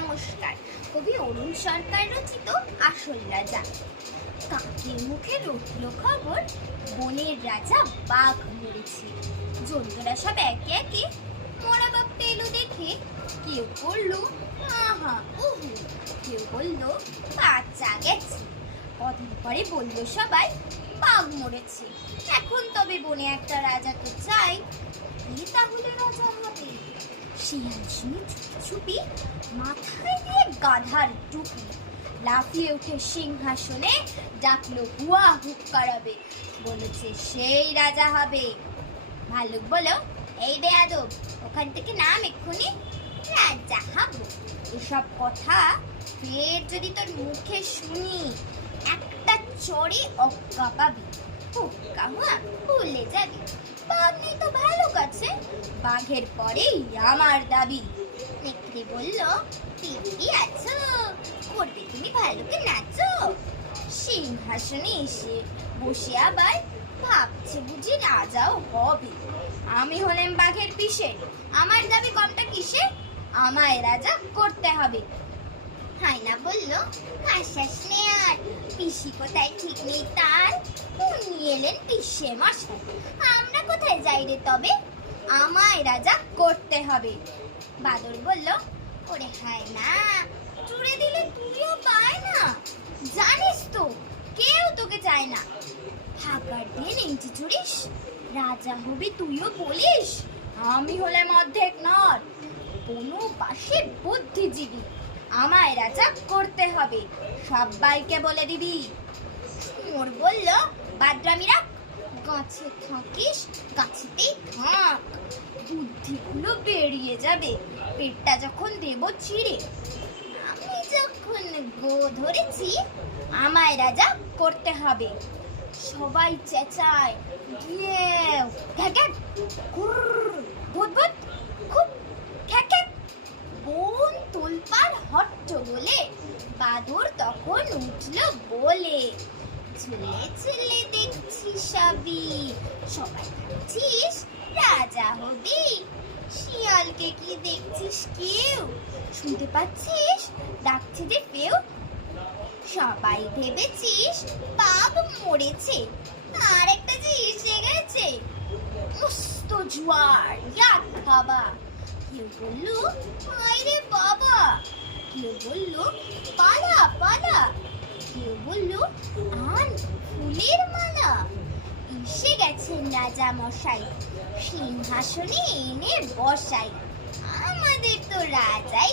নমস্কার। কবি অরুণ সরকার রচিত আসল রাজা। কাকের মুখে রটল খবর, বনের রাজা বাঘ মরেছে। জন্তুরা সব একে একে মরা বাঘটা এলো দেখে কেউ করলো আহা উহু, কেউ বলল বাচ্চা গেছে। কদিন পরে বলল সবাই বাঘ মরেছে, এখন তবে বনে একটা রাজা তো চাই। কে তাহলে রাজা হবে? শিয়াল শুনি ছুপি, মাথায় দিয়ে গাধার টুপি, লাফিয়ে উঠে সিংহাসনে ডাকলো হুয়া হুক্কারাবে, বলেছে সেই রাজা হবে। ভালুক বলো, এই বেয়াদব, ওখান থেকে নাম এক্ষুনি, রাজা হবো। এসব কথা ফের যদি তোর মুখে শুনি, একটা চড়ে অক্কা পাবি। হুক্কা হুয়া ভুলে যাবি, বাঘ নেই তো ভালুক আছে, বাঘের পরেই আমার দাবি। নেকড়ে বলল, দিদি আছো, করবে তুমি ভালুকে নাচো। সিংহাসনে এসে বসে আবার ভাবছে বুঝি রাজাও হবে। আমি হলাম বাঘের পিসে, আমার দাবি কমটা কিসে, আমায় রাজা করতে হবে। হায়না বলল, হাসাস নে আর, পিসি কোথায় ঠিক নেই তার, উনি এলেন পিসে মশাই, আমরা কোথায় যাই রে তবে, আমায় রাজা করতে হবে। বাদর বলল, ওরে হায়না, চুড়ে দিলে তুইও পায় না, জানিস তো কেউ তোকে চায় না। ফাঁকার দিয়ে নেংটি চুরিস, রাজা হবি তুইও বলিস, আমি হলাম অর্ধেক নর, কোনো পাশে বুদ্ধিজীবী, আমায় রাজা করতে হবে, সবাইকে বলে দিবি। মোর বলল, বাদরামিরা, গাছে থাকিস গাছেতেই থাক, বুদ্ধিগুলো বেরিয়ে যাবে পেটটা যখন দেব চিড়ে। আমি যখন গো ধরেছি, আমায় রাজা করতে হবে। সবাই চেঁচায়, গিয়ে ঘ্যাঘ্যাক, গুরর, ভূত ভূত, খুব ঘ্যাঘ্যাক, বন তোলপাড় হট্টগোলে। বাদর তখন উঠল বলে, ঝুলে ঝুলে দেখছি সবই, সবাই ভাবছিস রাজা হবি। শিয়ালকে কি দেখছিস কেউ, শুনতে পাচ্ছিস ডাকছে যে কেউ, সবাই ভেবেছিস বাঘ মরেছে, আর একটা যে এসে গেছে মস্ত জোয়ার ইয়াক বাবা। কেউ বলল, আরে বাবা, কেউ বলল পালা পালা, কেউ বলল আন ফুলের মালা। এসে গেছেন রাজা মশাই, সিংহাসনে এনে বসাই, আমাদের তো রাজাই